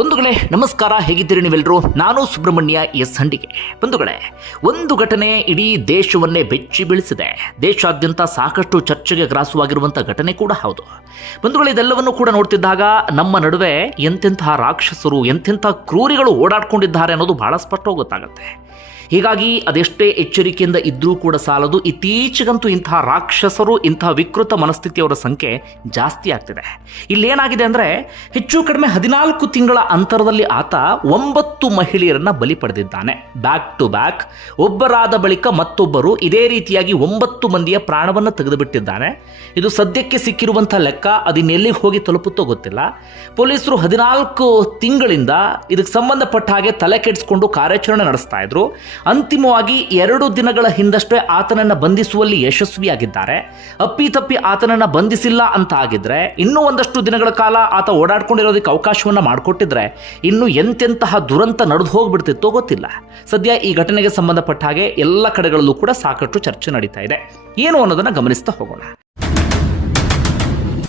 ಬಂಧುಗಳೇ, ನಮಸ್ಕಾರ, ಹೇಗಿದ್ದೀರಿ ನೀವೆಲ್ಲರೂ ನಾನು ಸುಬ್ರಹ್ಮಣ್ಯ ಎಸ್ ಹಂಡಿಗೆ. ಬಂಧುಗಳೇ, ಒಂದು ಘಟನೆ ಇಡೀ ದೇಶವನ್ನೇ ಬೆಚ್ಚಿ ಬೀಳಿಸಿದೆ. ದೇಶಾದ್ಯಂತ ಸಾಕಷ್ಟು ಚರ್ಚೆಗೆ ಗ್ರಾಸವಾಗಿರುವಂಥ ಘಟನೆ ಕೂಡ ಹೌದು. ಬಂಧುಗಳು, ಇದೆಲ್ಲವನ್ನು ಕೂಡ ನೋಡ್ತಿದ್ದಾಗ ನಮ್ಮ ನಡುವೆ ಎಂತೆಂತಹ ರಾಕ್ಷಸರು, ಎಂತೆಂಥ ಕ್ರೂರಿಗಳು ಓಡಾಡ್ಕೊಂಡಿದ್ದಾರೆ ಅನ್ನೋದು ಬಹಳ ಸ್ಪಷ್ಟವಾಗಿ ಗೊತ್ತಾಗುತ್ತೆ. ಹೀಗಾಗಿ ಅದೆಷ್ಟೇ ಎಚ್ಚರಿಕೆಯಿಂದ ಇದ್ರೂ ಕೂಡ ಸಾಲದು. ಇತ್ತೀಚೆಗಂತೂ ಇಂತಹ ರಾಕ್ಷಸರು, ಇಂತಹ ವಿಕೃತ ಮನಸ್ಥಿತಿಯವರ ಸಂಖ್ಯೆ ಜಾಸ್ತಿ ಆಗ್ತಿದೆ. ಇಲ್ಲೇನಾಗಿದೆ ಅಂದರೆ, ಹೆಚ್ಚು ಕಡಿಮೆ ಹದಿನಾಲ್ಕು ತಿಂಗಳ ಅಂತರದಲ್ಲಿ ಆತ ಒಂಬತ್ತು ಮಹಿಳೆಯರನ್ನ ಬಲಿ ಪಡೆದಿದ್ದಾನೆ. ಬ್ಯಾಕ್ ಟು ಬ್ಯಾಕ್ ಒಬ್ಬರಾದ ಬಳಿಕ ಮತ್ತೊಬ್ಬರು ಇದೇ ರೀತಿಯಾಗಿ ಒಂಬತ್ತು ಮಂದಿಯ ಪ್ರಾಣವನ್ನು ತೆಗೆದುಬಿಟ್ಟಿದ್ದಾನೆ. ಇದು ಸದ್ಯಕ್ಕೆ ಸಿಕ್ಕಿರುವಂಥ ಲೆಕ್ಕ ಅದಿನ್ನೆಲ್ಲಿಗೆ ಹೋಗಿ ತಲುಪುತ್ತೋ ಗೊತ್ತಿಲ್ಲ. ಪೊಲೀಸರು ಹದಿನಾಲ್ಕು ತಿಂಗಳಿಂದ ಇದಕ್ಕೆ ಸಂಬಂಧಪಟ್ಟ ಹಾಗೆ ತಲೆ ಕೆಡಿಸ್ಕೊಂಡು ಕಾರ್ಯಾಚರಣೆ ನಡೆಸ್ತಾ ಇದ್ರು. ಅಂತಿಮವಾಗಿ ಎರಡು ದಿನಗಳ ಹಿಂದಷ್ಟೇ ಆತನನ್ನು ಬಂಧಿಸುವಲ್ಲಿ ಯಶಸ್ವಿಯಾಗಿದ್ದಾರೆ. ಅಪ್ಪಿತಪ್ಪಿ ಆತನನ್ನು ಬಂಧಿಸಿಲ್ಲ ಅಂತ ಆಗಿದ್ರೆ, ಇನ್ನೂ ಒಂದಷ್ಟು ದಿನಗಳ ಕಾಲ ಆತ ಓಡಾಡ್ಕೊಂಡಿರೋದಕ್ಕೆ ಅವಕಾಶವನ್ನು ಮಾಡಿಕೊಟ್ಟಿದ್ರೆ, ಇನ್ನು ಎಂತೆಂತಹ ದುರಂತ ನಡೆದು ಹೋಗ್ಬಿಡ್ತಿತ್ತೋ ಗೊತ್ತಿಲ್ಲ. ಸದ್ಯ ಈ ಘಟನೆಗೆ ಸಂಬಂಧಪಟ್ಟ ಹಾಗೆ ಎಲ್ಲ ಕಡೆಗಳಲ್ಲೂ ಕೂಡ ಸಾಕಷ್ಟು ಚರ್ಚೆ ನಡೀತಾ ಇದೆ. ಏನು ಅನ್ನೋದನ್ನು ಗಮನಿಸ್ತಾ ಹೋಗೋಣ.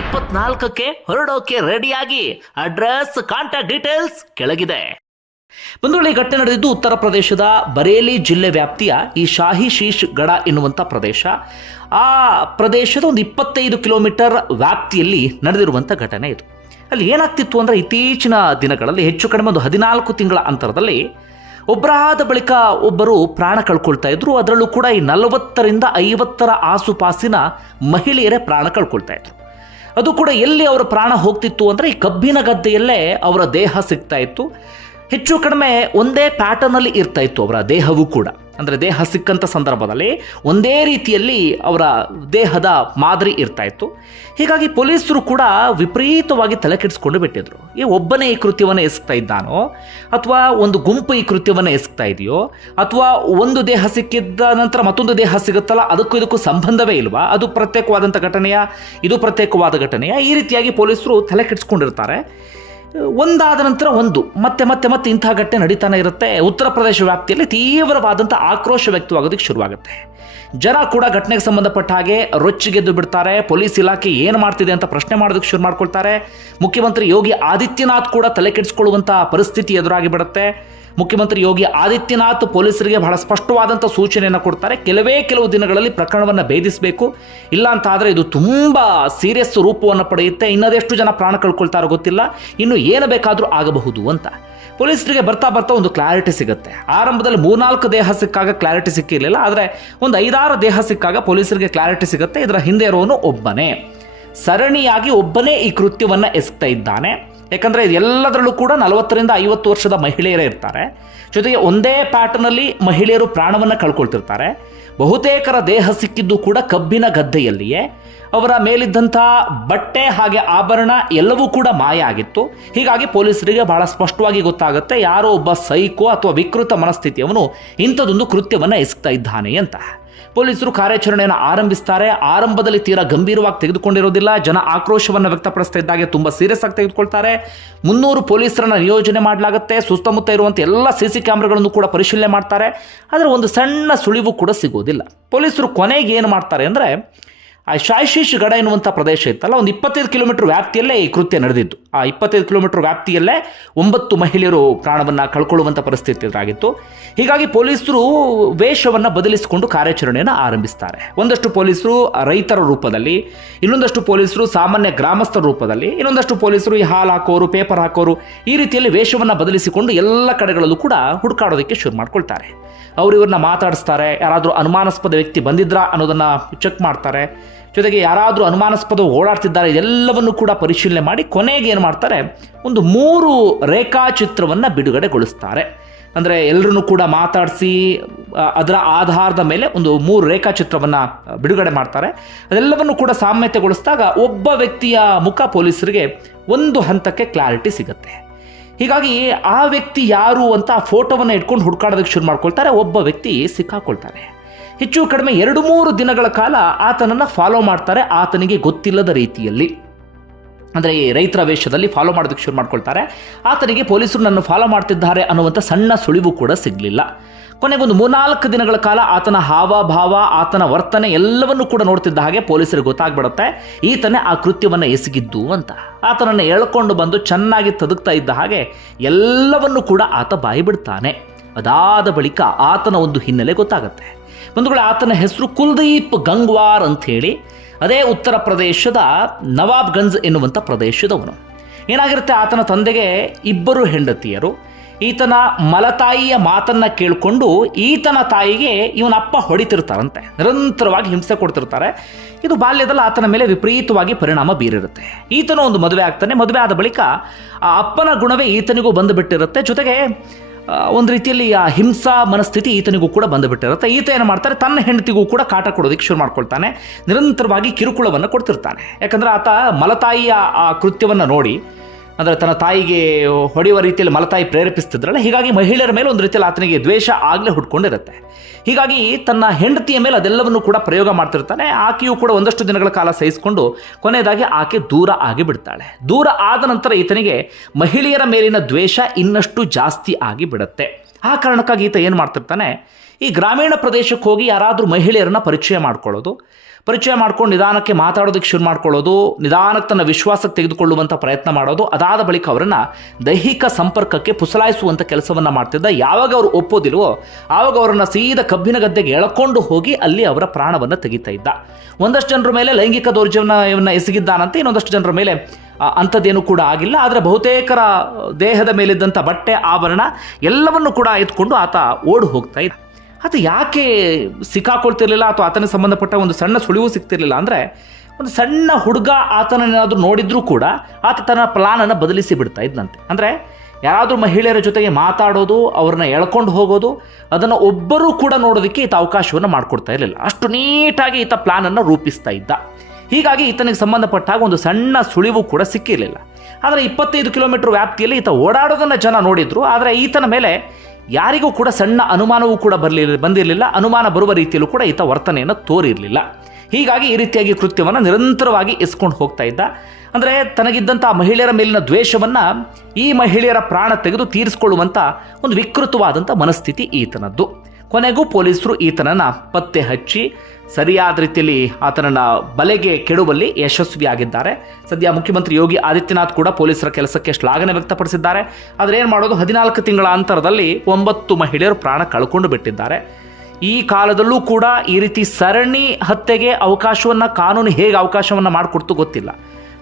ಇಪ್ಪತ್ನಾಲ್ಕಕ್ಕೆ ಹೊರಡೋಕೆ ರೆಡಿಯಾಗಿ. ಅಡ್ರೆಸ್, ಕಾಂಟ್ಯಾಕ್ಟ್ ಡೀಟೇಲ್ಸ್ ಕೆಳಗಿದೆ. ಬಂಧುಗಳ, ಈ ಘಟನೆ ನಡೆದಿದ್ದು ಉತ್ತರ ಪ್ರದೇಶದ ಬರೇಲಿ ಜಿಲ್ಲೆ ವ್ಯಾಪ್ತಿಯ ಈ ಶಾಹಿ ಶೀಶ್ ಗಡ ಎನ್ನುವಂಥ ಪ್ರದೇಶ. ಆ ಪ್ರದೇಶದ ಒಂದು ಇಪ್ಪತ್ತೈದು ಕಿಲೋಮೀಟರ್ ವ್ಯಾಪ್ತಿಯಲ್ಲಿ ನಡೆದಿರುವಂಥ ಘಟನೆ ಇದು. ಅಲ್ಲಿ ಏನಾಗ್ತಿತ್ತು ಅಂದರೆ ಇತ್ತೀಚಿನ ದಿನಗಳಲ್ಲಿ, ಹೆಚ್ಚು ಕಡಿಮೆ ಒಂದು ಹದಿನಾಲ್ಕು ತಿಂಗಳ ಅಂತರದಲ್ಲಿ ಒಬ್ಬರಾದ ಬಳಿಕ ಒಬ್ಬರು ಪ್ರಾಣ ಕಳ್ಕೊಳ್ತಾ ಇದ್ರು. ಅದರಲ್ಲೂ ಕೂಡ ಈ ನಲವತ್ತರಿಂದ ಐವತ್ತರ ಆಸುಪಾಸಿನ ಮಹಿಳೆಯರೇ ಪ್ರಾಣ ಕಳ್ಕೊಳ್ತಾ ಇದ್ರು. ಅದು ಕೂಡ ಎಲ್ಲಿ ಅವರ ಪ್ರಾಣ ಹೋಗ್ತಿತ್ತು ಅಂದರೆ ಈ ಕಬ್ಬಿನ ಗದ್ದೆಯಲ್ಲೇ ಅವರ ದೇಹ ಸಿಗ್ತಾ ಇತ್ತು. ಹೆಚ್ಚು ಕಡಿಮೆ ಒಂದೇ ಪ್ಯಾಟರ್ನಲ್ಲಿ ಇರ್ತಾ ಇತ್ತು ಅವರ ದೇಹವೂ ಕೂಡ. ಅಂದರೆ ದೇಹ ಸಿಕ್ಕಂಥ ಸಂದರ್ಭದಲ್ಲಿ ಒಂದೇ ರೀತಿಯಲ್ಲಿ ಅವರ ದೇಹದ ಮಾದರಿ ಇರ್ತಾ ಇತ್ತು. ಹೀಗಾಗಿ ಪೊಲೀಸರು ಕೂಡ ವಿಪರೀತವಾಗಿ ತಲೆ ಕೆಡಿಸ್ಕೊಂಡು ಬಿಟ್ಟಿದ್ರು. ಈ ಒಬ್ಬನೇ ಈ ಕೃತ್ಯವನ್ನು ಎಸಗ್ತಾ ಇದ್ದಾನೋ, ಅಥವಾ ಒಂದು ಗುಂಪು ಈ ಕೃತ್ಯವನ್ನು ಎಸಗ್ತಾ ಇದೆಯೋ, ಅಥವಾ ಒಂದು ದೇಹ ಸಿಕ್ಕಿದ್ದ ನಂತರ ಮತ್ತೊಂದು ದೇಹ ಸಿಗುತ್ತಲ್ಲ, ಅದಕ್ಕೂ ಇದಕ್ಕೂ ಸಂಬಂಧವೇ ಇಲ್ವಾ? ಅದು ಪ್ರತ್ಯೇಕವಾದಂಥ ಘಟನೆಯ? ಇದು ಪ್ರತ್ಯೇಕವಾದ ಘಟನೆಯ? ಈ ರೀತಿಯಾಗಿ ಪೊಲೀಸರು ತಲೆ ಕೆಡಿಸ್ಕೊಂಡಿರ್ತಾರೆ. ಒಂದಾದ ನಂತರ ಒಂದು. ಮತ್ತೆ ಮತ್ತೆ ಮತ್ತೆ ಇಂಥ ಘಟನೆ ನಡೀತಾನೆ ಇರುತ್ತೆ. ಉತ್ತರ ಪ್ರದೇಶ ವ್ಯಾಪ್ತಿಯಲ್ಲಿ ತೀವ್ರವಾದಂಥ ಆಕ್ರೋಶ ವ್ಯಕ್ತವಾಗೋದಕ್ಕೆ ಶುರುವಾಗುತ್ತೆ. ಜನ ಕೂಡ ಘಟನೆಗೆ ಸಂಬಂಧಪಟ್ಟ ಹಾಗೆ ರೊಚ್ಚಿಗೆದ್ದು ಬಿಡ್ತಾರೆ. ಪೊಲೀಸ್ ಇಲಾಖೆ ಏನು ಮಾಡ್ತಿದೆ ಅಂತ ಪ್ರಶ್ನೆ ಮಾಡೋದಕ್ಕೆ ಶುರು ಮಾಡ್ಕೊಳ್ತಾರೆ. ಮುಖ್ಯಮಂತ್ರಿ ಯೋಗಿ ಆದಿತ್ಯನಾಥ್ ಕೂಡ ತಲೆ ಕೆಡಿಸ್ಕೊಳ್ಳುವಂಥ ಪರಿಸ್ಥಿತಿ ಎದುರಾಗಿ ಬಿಡುತ್ತೆ. ಮುಖ್ಯಮಂತ್ರಿ ಯೋಗಿ ಆದಿತ್ಯನಾಥ್ ಪೊಲೀಸರಿಗೆ ಬಹಳ ಸ್ಪಷ್ಟವಾದಂಥ ಸೂಚನೆಯನ್ನು ಕೊಡ್ತಾರೆ. ಕೆಲವೇ ಕೆಲವು ದಿನಗಳಲ್ಲಿ ಪ್ರಕರಣವನ್ನು ಭೇದಿಸಬೇಕು. ಇಲ್ಲ ಅಂತ ಆದರೆ ಇದು ತುಂಬ ಸೀರಿಯಸ್ ರೂಪವನ್ನು ಪಡೆಯುತ್ತೆ. ಇನ್ನದೆಷ್ಟು ಜನ ಪ್ರಾಣ ಕಳ್ಕೊಳ್ತಾರೋ ಗೊತ್ತಿಲ್ಲ. ಇನ್ನು ಏನು ಬೇಕಾದರೂ ಆಗಬಹುದು ಅಂತ. ಪೊಲೀಸರಿಗೆ ಬರ್ತಾ ಬರ್ತಾ ಒಂದು ಕ್ಲಾರಿಟಿ ಸಿಗುತ್ತೆ. ಆರಂಭದಲ್ಲಿ ಮೂರ್ನಾಲ್ಕು ದೇಹ ಸಿಕ್ಕಾಗ ಕ್ಲಾರಿಟಿ ಸಿಕ್ಕಿರಲಿಲ್ಲ. ಆದರೆ ಒಂದು ಐದಾರು ದೇಹ ಸಿಕ್ಕಾಗ ಪೊಲೀಸರಿಗೆ ಕ್ಲಾರಿಟಿ ಸಿಗುತ್ತೆ. ಇದರ ಹಿಂದೆ ಇರೋನು ಒಬ್ಬನೇ. ಸರಣಿಯಾಗಿ ಒಬ್ಬನೇ ಈ ಕೃತ್ಯವನ್ನು ಎಸಗ್ತಾ ಇದ್ದಾನೆ. ಯಾಕಂದರೆ ಎಲ್ಲದರಲ್ಲೂ ಕೂಡ ನಲವತ್ತರಿಂದ ಐವತ್ತು ವರ್ಷದ ಮಹಿಳೆಯರೇ ಇರ್ತಾರೆ. ಜೊತೆಗೆ ಒಂದೇ ಪ್ಯಾಟರ್ನಲ್ಲಿ ಮಹಿಳೆಯರು ಪ್ರಾಣವನ್ನು ಕಳ್ಕೊಳ್ತಿರ್ತಾರೆ. ಬಹುತೇಕರ ದೇಹ ಸಿಕ್ಕಿದ್ದು ಕೂಡ ಕಬ್ಬಿನ ಗದ್ದೆಯಲ್ಲಿಯೇ. ಅವರ ಮೇಲಿದ್ದಂಥ ಬಟ್ಟೆ ಹಾಗೆ ಆಭರಣ ಎಲ್ಲವೂ ಕೂಡ ಮಾಯ ಆಗಿತ್ತು. ಹೀಗಾಗಿ ಪೊಲೀಸರಿಗೆ ಬಹಳ ಸ್ಪಷ್ಟವಾಗಿ ಗೊತ್ತಾಗುತ್ತೆ ಯಾರೋ ಒಬ್ಬ ಸೈಕೋ ಅಥವಾ ವಿಕೃತ ಮನಸ್ಥಿತಿಯವನು ಇಂಥದೊಂದು ಕೃತ್ಯವನ್ನು ಎಸಗ್ತಾ ಇದ್ದಾನೆ ಅಂತ. ಪೊಲೀಸರು ಕಾರ್ಯಾಚರಣೆಯನ್ನು ಆರಂಭಿಸ್ತಾರೆ. ಆರಂಭದಲ್ಲಿ ತೀರಾ ಗಂಭೀರವಾಗಿ ತೆಗೆದುಕೊಂಡಿರೋದಿಲ್ಲ ಜನ ಆಕ್ರೋಶವನ್ನು ವ್ಯಕ್ತಪಡಿಸ್ತಾ ಇದ್ದಾಗೆ ತುಂಬ ಸೀರಿಯಸ್ ಆಗಿ ತೆಗೆದುಕೊಳ್ತಾರೆ. ಮುನ್ನೂರು ಪೊಲೀಸರನ್ನು ನಿಯೋಜನೆ ಮಾಡಲಾಗುತ್ತೆ. ಸುತ್ತಮುತ್ತ ಇರುವಂಥ ಎಲ್ಲ ಸಿ ಸಿ ಕ್ಯಾಮ್ರಾಗಳನ್ನು ಕೂಡ ಪರಿಶೀಲನೆ ಮಾಡ್ತಾರೆ. ಆದರೆ ಒಂದು ಸಣ್ಣ ಸುಳಿವು ಕೂಡ ಸಿಗೋದಿಲ್ಲ ಪೊಲೀಸರು ಕೊನೆಗೆ ಏನು ಮಾಡ್ತಾರೆ ಅಂದರೆ ಆ ಶಾಯ್ಶೀಶ್ ಗಡ ಎನ್ನುವಂಥ ಪ್ರದೇಶ ಇತ್ತಲ್ಲ, ಒಂದು ಇಪ್ಪತ್ತೈದು ಕಿಲೋಮೀಟರ್ ವ್ಯಾಪ್ತಿಯಲ್ಲೇ ಈ ಕೃತ್ಯ ನಡೆದಿತ್ತು ಆ ಇಪ್ಪತ್ತೈದು ಕಿಲೋಮೀಟರ್ ವ್ಯಾಪ್ತಿಯಲ್ಲೇ ಒಂಬತ್ತು ಮಹಿಳೆಯರು ಪ್ರಾಣವನ್ನು ಕಳ್ಕೊಳ್ಳುವಂಥ ಪರಿಸ್ಥಿತಿ ಇದಾಗಿತ್ತು ಹೀಗಾಗಿ ಪೊಲೀಸರು ವೇಷವನ್ನು ಬದಲಿಸಿಕೊಂಡು ಕಾರ್ಯಾಚರಣೆಯನ್ನು ಆರಂಭಿಸ್ತಾರೆ. ಒಂದಷ್ಟು ಪೊಲೀಸರು ರೈತರ ರೂಪದಲ್ಲಿ, ಇನ್ನೊಂದಷ್ಟು ಪೊಲೀಸರು ಸಾಮಾನ್ಯ ಗ್ರಾಮಸ್ಥರ ರೂಪದಲ್ಲಿ, ಇನ್ನೊಂದಷ್ಟು ಪೊಲೀಸರು ಈ ಹಾಲು ಹಾಕೋರು, ಪೇಪರ್ ಹಾಕೋರು ಈ ರೀತಿಯಲ್ಲಿ ವೇಷವನ್ನು ಬದಲಿಸಿಕೊಂಡು ಎಲ್ಲ ಕಡೆಗಳಲ್ಲೂ ಕೂಡ ಹುಡುಕಾಡೋದಕ್ಕೆ ಶುರು ಮಾಡ್ಕೊಳ್ತಾರೆ. ಅವರು ಇವ್ರನ್ನ ಮಾತಾಡಿಸ್ತಾರೆ, ಯಾರಾದರೂ ಅನುಮಾನಾಸ್ಪದ ವ್ಯಕ್ತಿ ಬಂದಿದ್ರಾ ಅನ್ನೋದನ್ನು ಚೆಕ್ ಮಾಡ್ತಾರೆ. ಜೊತೆಗೆ ಯಾರಾದರೂ ಅನುಮಾನಾಸ್ಪದ ಓಡಾಡ್ತಿದ್ದಾರೆ, ಇದೆಲ್ಲವನ್ನು ಕೂಡ ಪರಿಶೀಲನೆ ಮಾಡಿ ಕೊನೆಗೆ ಏನು ಮಾಡ್ತಾರೆ, ಒಂದು ಮೂರು ರೇಖಾಚಿತ್ರವನ್ನು ಬಿಡುಗಡೆಗೊಳಿಸ್ತಾರೆ. ಅಂದರೆ ಎಲ್ಲರೂ ಕೂಡ ಮಾತಾಡಿಸಿ ಅದರ ಆಧಾರದ ಮೇಲೆ ಒಂದು ಮೂರು ರೇಖಾಚಿತ್ರವನ್ನು ಬಿಡುಗಡೆ ಮಾಡ್ತಾರೆ. ಅದೆಲ್ಲವನ್ನು ಕೂಡ ಸಾಮ್ಯತೆಗೊಳಿಸಿದಾಗ ಒಬ್ಬ ವ್ಯಕ್ತಿಯ ಮುಖ ಪೊಲೀಸರಿಗೆ ಒಂದು ಹಂತಕ್ಕೆ ಕ್ಲಾರಿಟಿ ಸಿಗುತ್ತೆ. ಹೀಗಾಗಿ ಆ ವ್ಯಕ್ತಿ ಯಾರು ಅಂತ ಆ ಫೋಟೋವನ್ನು ಇಟ್ಕೊಂಡು ಹುಡ್ಕಾಡೋದಕ್ಕೆ ಶುರು ಮಾಡ್ಕೊಳ್ತಾರೆ. ಒಬ್ಬ ವ್ಯಕ್ತಿ ಸಿಕ್ಕಾಕೊಳ್ತಾನೆ. ಹೆಚ್ಚು ಕಡಿಮೆ ಎರಡು ಮೂರು ದಿನಗಳ ಕಾಲ ಆತನನ್ನು ಫಾಲೋ ಮಾಡ್ತಾರೆ. ಆತನಿಗೆ ಗೊತ್ತಿಲ್ಲದ ರೀತಿಯಲ್ಲಿ. ಅಂದರೆ ಈ ರೈತರ ವೇಷದಲ್ಲಿ ಫಾಲೋ ಮಾಡೋದಕ್ಕೆ ಶುರು ಮಾಡ್ಕೊಳ್ತಾರೆ. ಆತನಿಗೆ ಪೊಲೀಸರು ನನ್ನ ಫಾಲೋ ಮಾಡ್ತಿದ್ದಾರೆ ಅನ್ನುವಂಥ ಸಣ್ಣ ಸುಳಿವು ಕೂಡ ಸಿಗಲಿಲ್ಲ. ಕೊನೆಗೊಂದು ಮೂರ್ನಾಲ್ಕು ದಿನಗಳ ಕಾಲ ಆತನ ಹಾವಭಾವ, ಆತನ ವರ್ತನೆ ಎಲ್ಲವನ್ನೂ ಕೂಡ ನೋಡ್ತಿದ್ದ ಹಾಗೆ ಪೊಲೀಸರಿಗೆ ಗೊತ್ತಾಗ್ಬಿಡುತ್ತೆ. ಈತನೇ ಆ ಕೃತ್ಯವನ್ನು ಎಸಗಿದ್ದು ಅಂತ. ಆತನನ್ನು ಎಳ್ಕೊಂಡು ಬಂದು ಚೆನ್ನಾಗಿ ತದುಕ್ತಾ ಇದ್ದ ಹಾಗೆ ಎಲ್ಲವನ್ನೂ ಕೂಡ ಆತ ಬಾಯಿ ಬಿಡ್ತಾನೆ. ಅದಾದ ಬಳಿಕ ಆತನ ಒಂದು ಹಿನ್ನೆಲೆ ಗೊತ್ತಾಗುತ್ತೆ. ಬಂಧುಗಳ ಆತನ ಹೆಸರು ಕುಲ್ದೀಪ್ ಗಂಗ್ವಾರ್ ಅಂತ ಹೇಳಿ ಅದೇ ಉತ್ತರ ಪ್ರದೇಶದ ನವಾಬ್ಗಂಜ್ ಎನ್ನುವಂಥ ಪ್ರದೇಶದವನು. ಏನಾಗಿರುತ್ತೆ? ಆತನ ತಂದೆಗೆ ಇಬ್ಬರು ಹೆಂಡತಿಯರು. ಈತನ ಮಲತಾಯಿಯ ಮಾತನ್ನ ಕೇಳಿಕೊಂಡು ಈತನ ತಾಯಿಗೆ ಇವನ ಅಪ್ಪ ಹೊಡಿತಿರ್ತಾರಂತೆ. ನಿರಂತರವಾಗಿ ಹಿಂಸೆ ಕೊಡ್ತಿರ್ತಾರೆ. ಇದು ಬಾಲ್ಯದಲ್ಲಿ ಆತನ ಮೇಲೆ ವಿಪರೀತವಾಗಿ ಪರಿಣಾಮ ಬೀರಿರುತ್ತೆ. ಈತನು ಒಂದು ಮದುವೆ ಆಗ್ತಾನೆ. ಮದುವೆ ಆದ ಬಳಿಕ ಆ ಅಪ್ಪನ ಗುಣವೇ ಈತನಿಗೂ ಬಂದುಬಿಟ್ಟಿರುತ್ತೆ. ಜೊತೆಗೆ ಒಂದು ರೀತಿಯಲ್ಲಿ ಆ ಹಿಂಸಾ ಮನಸ್ಥಿತಿ ಈತನಿಗೂ ಕೂಡ ಬಂದುಬಿಟ್ಟಿರುತ್ತೆ. ಈತ ಏನು ಮಾಡ್ತಾರೆ? ತನ್ನ ಹೆಂಡತಿಗೂ ಕೂಡ ಕಾಟ ಕೊಡೋದಕ್ಕೆ ಶುರು ಮಾಡ್ಕೊಳ್ತಾನೆ. ನಿರಂತರವಾಗಿ ಕಿರುಕುಳವನ್ನು ಕೊಡ್ತಿರ್ತಾನೆ. ಯಾಕಂದರೆ ಆತ ಮಲತಾಯಿಯ ಆ ಕೃತ್ಯವನ್ನು ನೋಡಿ ಅಂದರೆ ತನ್ನ ತಾಯಿಗೆ ಹೊಡೆಯುವ ರೀತಿಯಲ್ಲಿ ಮಲತಾಯಿ ಪ್ರೇರೇಪಿಸ್ತಿದ್ರಲ್ಲ, ಹೀಗಾಗಿ ಮಹಿಳೆಯರ ಮೇಲೆ ಒಂದು ರೀತಿಯಲ್ಲಿ ಆತನಿಗೆ ದ್ವೇಷ ಆಗಲೇ ಹುಟ್ಕೊಂಡಿರುತ್ತೆ. ಹೀಗಾಗಿ ತನ್ನ ಹೆಂಡತಿಯ ಮೇಲೆ ಅದೆಲ್ಲವನ್ನು ಕೂಡ ಪ್ರಯೋಗ ಮಾಡ್ತಿರ್ತಾನೆ. ಆಕೆಯೂ ಕೂಡ ಒಂದಷ್ಟು ದಿನಗಳ ಕಾಲ ಸಹಿಸಿಕೊಂಡು ಕೊನೆಯದಾಗಿ ಆಕೆ ದೂರ ಆಗಿ ಬಿಡ್ತಾಳೆ ದೂರ ಆದ ನಂತರ ಈತನಿಗೆ ಮಹಿಳೆಯರ ಮೇಲಿನ ದ್ವೇಷ ಇನ್ನಷ್ಟು ಜಾಸ್ತಿ ಆಗಿ ಬಿಡುತ್ತೆ ಆ ಕಾರಣಕ್ಕಾಗಿ ಈತ ಏನು ಮಾಡ್ತಿರ್ತಾನೆ? ಈ ಗ್ರಾಮೀಣ ಪ್ರದೇಶಕ್ಕೆ ಹೋಗಿ ಯಾರಾದರೂ ಮಹಿಳೆಯರನ್ನ ಪರಿಚಯ ಮಾಡ್ಕೊಳ್ಳೋದು ಪರಿಚಯ ಮಾಡ್ಕೊಂಡು ನಿಧಾನಕ್ಕೆ ಮಾತಾಡೋದಕ್ಕೆ ಶುರು ಮಾಡ್ಕೊಳ್ಳೋದು, ನಿಧಾನಕ್ಕೆ ತನ್ನ ವಿಶ್ವಾಸಕ್ಕೆ ತೆಗೆದುಕೊಳ್ಳುವಂಥ ಪ್ರಯತ್ನ ಮಾಡೋದು, ಅದಾದ ಬಳಿಕ ಅವರನ್ನು ದೈಹಿಕ ಸಂಪರ್ಕಕ್ಕೆ ಪುಸಲಾಯಿಸುವಂಥ ಕೆಲಸವನ್ನು ಮಾಡ್ತಿದ್ದ. ಯಾವಾಗ ಅವರು ಒಪ್ಪೋದಿಲ್ವೋ, ಆವಾಗ ಅವರನ್ನು ಸೀದಾ ಕಬ್ಬಿನ ಗದ್ದೆಗೆ ಎಳ್ಕೊಂಡು ಹೋಗಿ ಅಲ್ಲಿ ಅವರ ಪ್ರಾಣವನ್ನು ತೆಗಿತಾ ಇದ್ದ. ಒಂದಷ್ಟು ಜನರ ಮೇಲೆ ಲೈಂಗಿಕ ದೌರ್ಜನ್ಯವನ್ನು ಎಸಗಿದ್ದಾನಂತೆ, ಇನ್ನೊಂದಷ್ಟು ಜನರ ಮೇಲೆ ಅಂಥದ್ದೇನು ಕೂಡ ಆಗಿಲ್ಲ. ಆದರೆ ಬಹುತೇಕರ ದೇಹದ ಮೇಲಿದ್ದಂಥ ಬಟ್ಟೆ, ಆಭರಣ ಎಲ್ಲವನ್ನು ಕೂಡ ಎತ್ಕೊಂಡು ಆತ ಓಡಿ ಹೋಗ್ತಾ ಇದ್ದ. ಆತ ಯಾಕೆ ಸಿಕ್ಕಾಕೊಳ್ತಿರ್ಲಿಲ್ಲ ಅಥವಾ ಆತನಿಗೆ ಸಂಬಂಧಪಟ್ಟ ಒಂದು ಸಣ್ಣ ಸುಳಿವು ಸಿಗ್ತಿರ್ಲಿಲ್ಲ ಅಂದರೆ ಒಂದು ಸಣ್ಣ ಹುಡುಗ ಆತನನ್ನೇನಾದರೂ ನೋಡಿದ್ರೂ ಕೂಡ ಆತ ತನ್ನ ಪ್ಲಾನನ್ನು ಬದಲಿಸಿ ಬಿಡ್ತಾ ಇದ್ದಂತೆ ಅಂದರೆ ಯಾರಾದರೂ ಮಹಿಳೆಯರ ಜೊತೆಗೆ ಮಾತಾಡೋದು, ಅವ್ರನ್ನ ಎಳ್ಕೊಂಡು ಹೋಗೋದು, ಅದನ್ನು ಒಬ್ಬರೂ ಕೂಡ ನೋಡೋದಕ್ಕೆ ಈತ ಅವಕಾಶವನ್ನು ಮಾಡಿಕೊಡ್ತಾ ಇರಲಿಲ್ಲ. ಅಷ್ಟು ನೀಟಾಗಿ ಈತ ಪ್ಲಾನನ್ನು ರೂಪಿಸ್ತಾ ಇದ್ದ. ಹೀಗಾಗಿ ಈತನಿಗೆ ಸಂಬಂಧಪಟ್ಟಾಗ ಒಂದು ಸಣ್ಣ ಸುಳಿವು ಕೂಡ ಸಿಕ್ಕಿರಲಿಲ್ಲ. ಆದರೆ ಇಪ್ಪತ್ತೈದು ಕಿಲೋಮೀಟರ್ ವ್ಯಾಪ್ತಿಯಲ್ಲಿ ಈತ ಓಡಾಡೋದನ್ನು ಜನ ನೋಡಿದ್ರು, ಆದರೆ ಈತನ ಮೇಲೆ ಯಾರಿಗೂ ಕೂಡ ಸಣ್ಣ ಅನುಮಾನವೂ ಕೂಡ ಬರಲಿಲ್ಲ ಬಂದಿರಲಿಲ್ಲ. ಅನುಮಾನ ಬರುವ ರೀತಿಯಲ್ಲೂ ಕೂಡ ಈತ ವರ್ತನೆಯನ್ನು ತೋರಿರಲಿಲ್ಲ. ಹೀಗಾಗಿ ಈ ರೀತಿಯಾಗಿ ಕೃತ್ಯವನ್ನು ನಿರಂತರವಾಗಿ ಎಸ್ಕೊಂಡು ಹೋಗ್ತಾ ಇದ್ದ. ಅಂದರೆ ತನಗಿದ್ದಂಥ ಮಹಿಳೆಯರ ಮೇಲಿನ ದ್ವೇಷವನ್ನು ಈ ಮಹಿಳೆಯರ ಪ್ರಾಣ ತೆಗೆದು ತೀರಿಸಿಕೊಳ್ಳುವಂಥ ಒಂದು ವಿಕೃತವಾದಂಥ ಮನಸ್ಥಿತಿ ಈತನದ್ದು. ಕೊನೆಗೂ ಪೊಲೀಸರು ಈತನನ್ನು ಪತ್ತೆ ಹಚ್ಚಿ ಸರಿಯಾದ ರೀತಿಯಲ್ಲಿ ಆತನನ್ನು ಬಲೆಗೆ ಕೆಡುವಲ್ಲಿ ಯಶಸ್ವಿಯಾಗಿದ್ದಾರೆ. ಸದ್ಯ ಮುಖ್ಯಮಂತ್ರಿ ಯೋಗಿ ಆದಿತ್ಯನಾಥ್ ಕೂಡ ಪೊಲೀಸರ ಕೆಲಸಕ್ಕೆ ಶ್ಲಾಘನೆ ವ್ಯಕ್ತಪಡಿಸಿದ್ದಾರೆ. ಆದರೆ ಏನು ಮಾಡೋದು? ಹದಿನಾಲ್ಕು ತಿಂಗಳ ಅಂತರದಲ್ಲಿ ಒಂಬತ್ತು ಮಹಿಳೆಯರು ಪ್ರಾಣ ಕಳ್ಕೊಂಡು ಬಿಟ್ಟಿದ್ದಾರೆ. ಈ ಕಾಲದಲ್ಲೂ ಕೂಡ ಈ ರೀತಿ ಸರಣಿ ಹತ್ಯೆಗೆ ಅವಕಾಶವನ್ನು, ಕಾನೂನು ಹೇಗೆ ಅವಕಾಶವನ್ನು ಮಾಡಿಕೊಡ್ತು ಗೊತ್ತಿಲ್ಲ.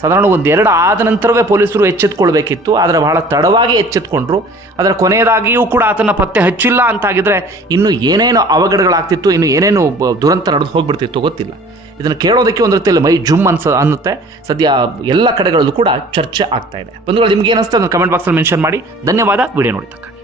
ಸಾಧಾರಣ ಒಂದು ಎರಡು ಆದ ನಂತರವೇ ಪೊಲೀಸರು ಎಚ್ಚೆತ್ಕೊಳ್ಬೇಕಿತ್ತು, ಆದರೆ ಬಹಳ ತಡವಾಗಿ ಎಚ್ಚೆತ್ಕೊಂಡ್ರು. ಅದರ ಕೊನೆಯದಾಗಿಯೂ ಕೂಡ ಆತನ ಪತ್ತೆ ಹಚ್ಚಿಲ್ಲ ಅಂತಾಗಿದ್ರೆ ಇನ್ನು ಏನೇನು ಅವಘಡಗಳಾಗ್ತಿತ್ತು, ಇನ್ನು ಏನೇನು ದುರಂತ ನಡೆದು ಹೋಗ್ಬಿಡ್ತಿತ್ತು ಗೊತ್ತಿಲ್ಲ. ಇದನ್ನು ಕೇಳೋದಕ್ಕೆ ಒಂದು ರೀತಿಯಲ್ಲಿ ಮೈ ಜುಮ್ ಅನ್ಸ, ಅನ್ನುತ್ತೆ. ಸದ್ಯ ಎಲ್ಲ ಕಡೆಗಳಲ್ಲೂ ಕೂಡ ಚರ್ಚೆ ಆಗ್ತಾ ಇದೆ. ಬಂಧುಗಳು, ನಿಮ್ಗೆ ಏನಿಸ್ತೆ ಅದನ್ನು ಕಮೆಂಟ್ ಬಾಕ್ಸಲ್ಲಿ ಮೆನ್ಷನ್ ಮಾಡಿ. ಧನ್ಯವಾದ. ವಿಡಿಯೋ ನೋಡಿದ್ದಕ್ಕಾಗಿ.